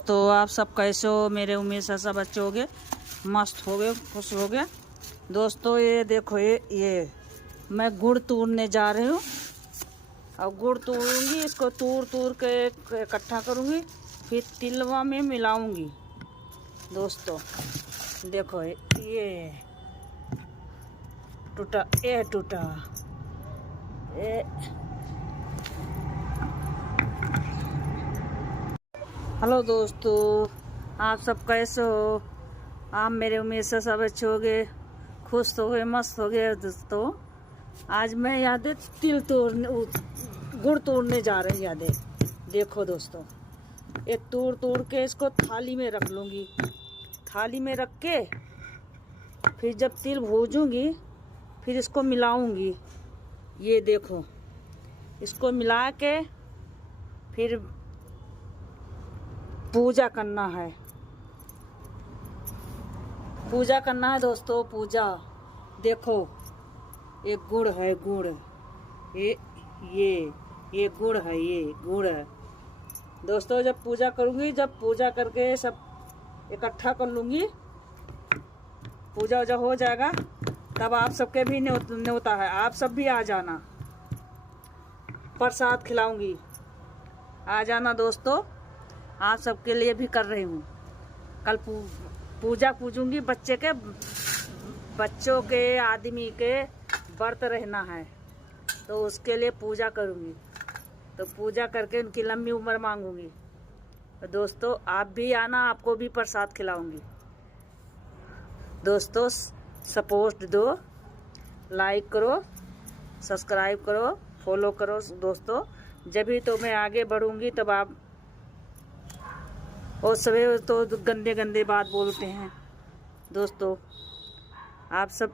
तो आप सब कैसे हो? मेरे उम्मीद से सब अच्छे हो गए, मस्त हो गए, खुश हो गए। दोस्तों ये देखो, ये मैं गुड़ तोड़ने जा रही हूँ। अब गुड़ तोड़ूंगी, इसको तोड़ के इकट्ठा करूँगी, फिर तिलवा में मिलाऊंगी। दोस्तों देखो, ये टूटा, ये टूटा, ये हेलो दोस्तों, आप सब कैसे हो? आप मेरे उम्मीद से सब अच्छे हो गए, खुश हो गए, मस्त हो गए। दोस्तों आज मैं यादें गुड़ तोड़ने जा रही हूँ। यादें देखो दोस्तों, ये तोड़ के इसको थाली में रख लूँगी। थाली में रख के फिर जब तिल भूजूंगी फिर इसको मिलाऊंगी। ये देखो, इसको मिला के फिर पूजा करना है। पूजा करना है दोस्तों, पूजा। देखो ये गुड़ है, गुड़, ये गुड़ है, ये गुड़ है दोस्तों। जब पूजा करूंगी, जब पूजा करके सब इकट्ठा कर लूंगी, पूजा वूजा हो जाएगा, तब आप सबके भी न्योता है, आप सब भी आ जाना, प्रसाद खिलाऊंगी, आ जाना दोस्तों। आप सबके लिए भी कर रही हूँ। कल पूजा पूजूंगी, बच्चों के आदमी के व्रत रहना है, तो उसके लिए पूजा करूंगी। तो पूजा करके उनकी लंबी उम्र मांगूंगी। तो दोस्तों आप भी आना, आपको भी प्रसाद खिलाऊंगी। दोस्तों सपोर्ट दो, लाइक करो, सब्सक्राइब करो, फॉलो करो दोस्तों। जब भी तो मैं आगे बढ़ूंगी, तब आप, और सभी तो गंदे गंदे बात बोलते हैं दोस्तों। आप सब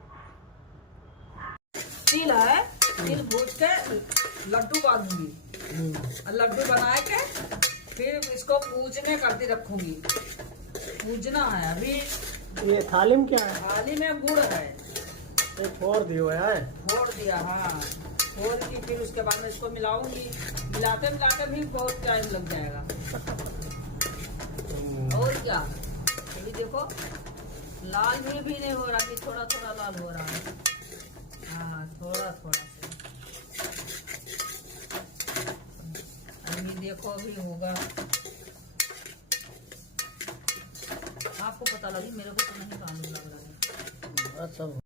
तिल है, तिल भूज के लड्डू बांधूंगी, लड्डू बना के फिर इसको पूजने करती रखूंगी। पूजना है अभी। ये थाली में क्या है? थाली में गुड़ है, ये फोड़ दियो है। फोड़ दिया, हाँ फोड़ की फिर उसके बाद में इसको मिलाऊंगी। मिलाते मिलाते भी बहुत टाइम लग जाएगा। और क्या, अभी देखो लाल भी नहीं हो रहा, कि थोड़ा थोड़ा लाल हो रहा है। हाँ थोड़ा थोड़ा अभी देखो, अभी होगा। आपको पता लगी, मेरे को तो नहीं कानून लग रहा है। सब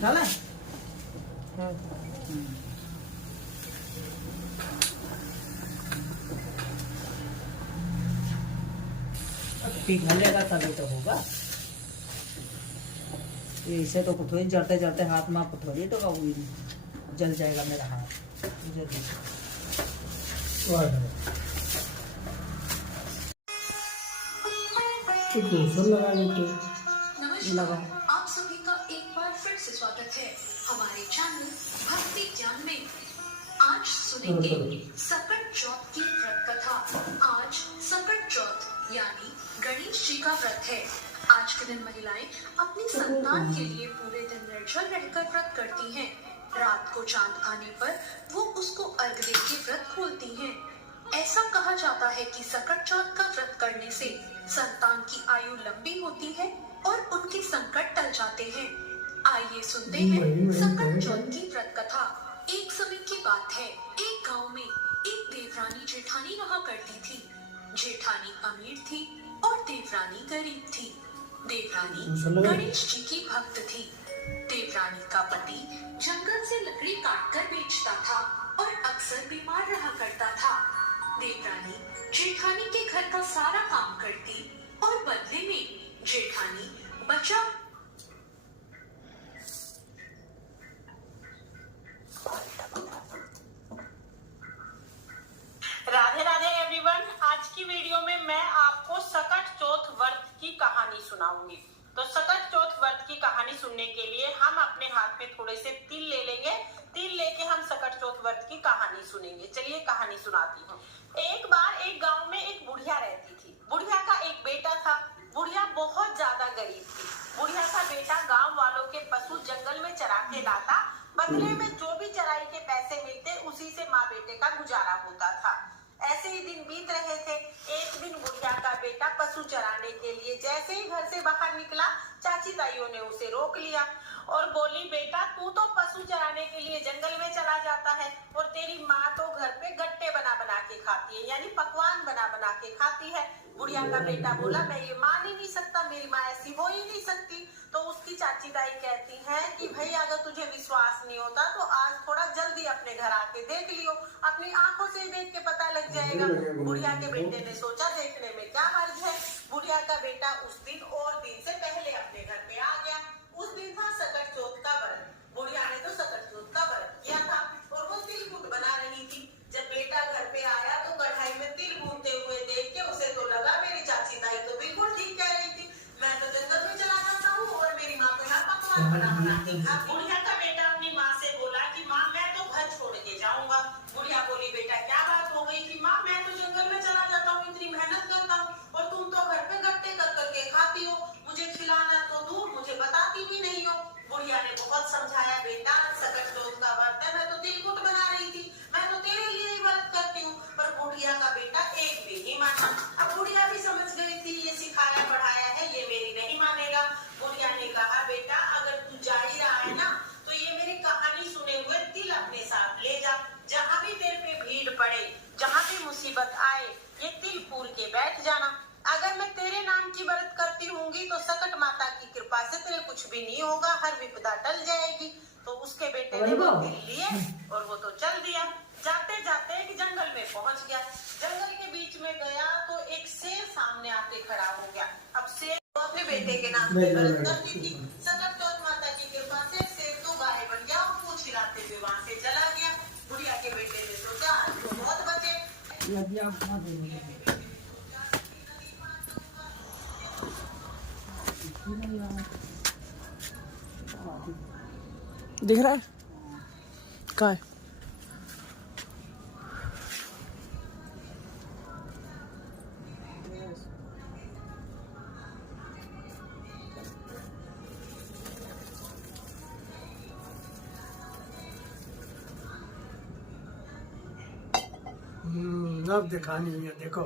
चला पिघलेगा तभी तो होगा। इसे तो थोड़ी जलते जलते हाथ में आपको थोड़ी तो जल जाएगा मेरा हाथ। लगा लगा। आप सभी का एक बार फिर से स्वागत है हमारे चैनल भक्ति ज्ञान में। आज सुनेंगे सकट चौथ की व्रत कथा। आज सकट चौथ यानी गणेश जी का व्रत है। आज के दिन महिलाएं अपनी संतान के लिए पूरे दिन निर्जल रहकर व्रत करती हैं। रात को चांद आने पर वो उसको अर्घ देके व्रत खोलती हैं। ऐसा कहा जाता है कि सकट चौथ का व्रत करने से संतान की आयु लंबी होती है और उनके संकट टल जाते हैं। आइए सुनते हैं सकट चौथ की व्रत कथा। एक समय की बात है, एक गांव में एक देवरानी जेठानी रहा करती थी। जेठानी अमीर थी और देवरानी गरीब थी। देवरानी गणेश जी की भक्त थी। देवरानी का पति जंगल से लकड़ी काटकर बेचता था और अक्सर बीमार रहा करता था। देवरानी जेठानी के घर का सारा काम करती और बदले में जेठानी बचा। राधे राधे एवरीवन। आज की वीडियो में मैं आपको सकट चौथ व्रत की कहानी सुनाऊंगी। तो सकट चौथ व्रत की कहानी सुनने के लिए हम अपने हाथ में थोड़े से तिल ले लेंगे। तिल लेके हम सकट चौथ व्रत की कहानी सुनेंगे। चलिए कहानी सुनाती हूँ। एक बार एक गांव में एक बुढ़िया रहती थी। बुढ़िया का एक बेटा था। बुढ़िया बहुत ज्यादा गरीब थी। बुढ़िया का बेटा गाँव वालों के पशु जंगल में चरा के लाता, बदले में जो भी चराई के पैसे मिलते उसी से माँ बेटे का गुजारा होता था। ऐसे ही दिन बीत रहे थे। एक दिन बुढ़िया का बेटा पशु चराने के लिए। जैसे ही घर से बाहर निकला, चाची ताइयों ने उसे रोक लिया और बोली, बेटा तू तो पशु चराने के लिए जंगल में चला जाता है और तेरी माँ तो घर पे गट्टे बना बना के खाती है, यानी पकवान बना बना के खाती है। बुढ़िया का बेटा बोला, मैं ये मान ही नहीं सकता, मेरी माँ ऐसी हो ही नहीं सकती। तो उसकी चाची ताई कहती हैं कि भाई अगर तुझे विश्वास नहीं होता तो आज थोड़ा जल्दी अपने घर आके देख लियो, अपनी आंखों से देख के पता लग जाएगा। बुढ़िया के बेटे ने सोचा, देखने में क्या हर्ज है। बुढ़िया का बेटा उस दिन और दिन से पहले अपने घर पे आ गया। उस दिन था सकट चौथ का व्रत। बुढ़िया ने तो सकट चौथ का व्रत किया था और वो तिलकुट बना रही थी। जब बेटा घर पे आया तो कढ़ाई में तिल भूनते हुए देख के उसे तो लगा, मेरी चाची ताई तो बिल्कुल ठीक कह रही थी, मैं तो जंगल में चला जाता हूँ और मेरी माँ तो यहाँ पकवान बना बना के खाती। बुढ़िया का बेटा अपनी माँ से बोला कि माँ मैं तो घर छोड़ के जाऊंगा। बुढ़िया बोली, बेटा क्या बात हो गई? कि माँ मैं तो जंगल में चला जाता हूँ, इतनी मेहनत करता हूँ और तुम तो घर पे गट्टे कर करके खाती हो, मुझे खिलाना तो दूर, मुझे बताती भी नहीं हो। बुढ़िया ने बहुत समझाया, बेटा सकट चौथ का व्रत है, मैं तो तिलकुट बना रही थी, मैं तो तेरे लिए ही व्रत करती हूँ। पर बुढ़िया का बेटा एक भी नहीं माना। अब बुढ़िया भी समझ गई थी ये सिखाया पढ़ाया है, ये मेरी नहीं मानेगा। बुढ़िया ने कहा, बेटा अगर तू जा ही रहा है ना तो ये मेरी कहानी सुने हुए तिल अपने साथ ले जा। जहाँ भी तेरे पे भीड़ पड़े, जहाँ भी मुसीबत आए, ये तिल पूर के बैठ जाना। अगर मैं तेरे नाम की व्रत करती होंगी तो सकट माता की कृपा से तेरे कुछ भी नहीं होगा, हर विपदा टल जाएगी। तो उसके बेटे ने वो तिल लिए और वो तो चल दिया। जाते जाते एक जंगल में पहुंच गया। जंगल के बीच में गया तो एक शेर सामने आके खड़ा हो गया। अब शेर तो अपने बेटे के नाम की व्रत करती थी। सकट चौथ माता की कृपा से शेर तो गाय बन गया और पूंछ हिलाते हुए वहां से चला गया। बुढ़िया के बेटे ने सोचा, आज तो बहुत बचे। दिख रहा है क्या है? अब दिखानी है, देखो।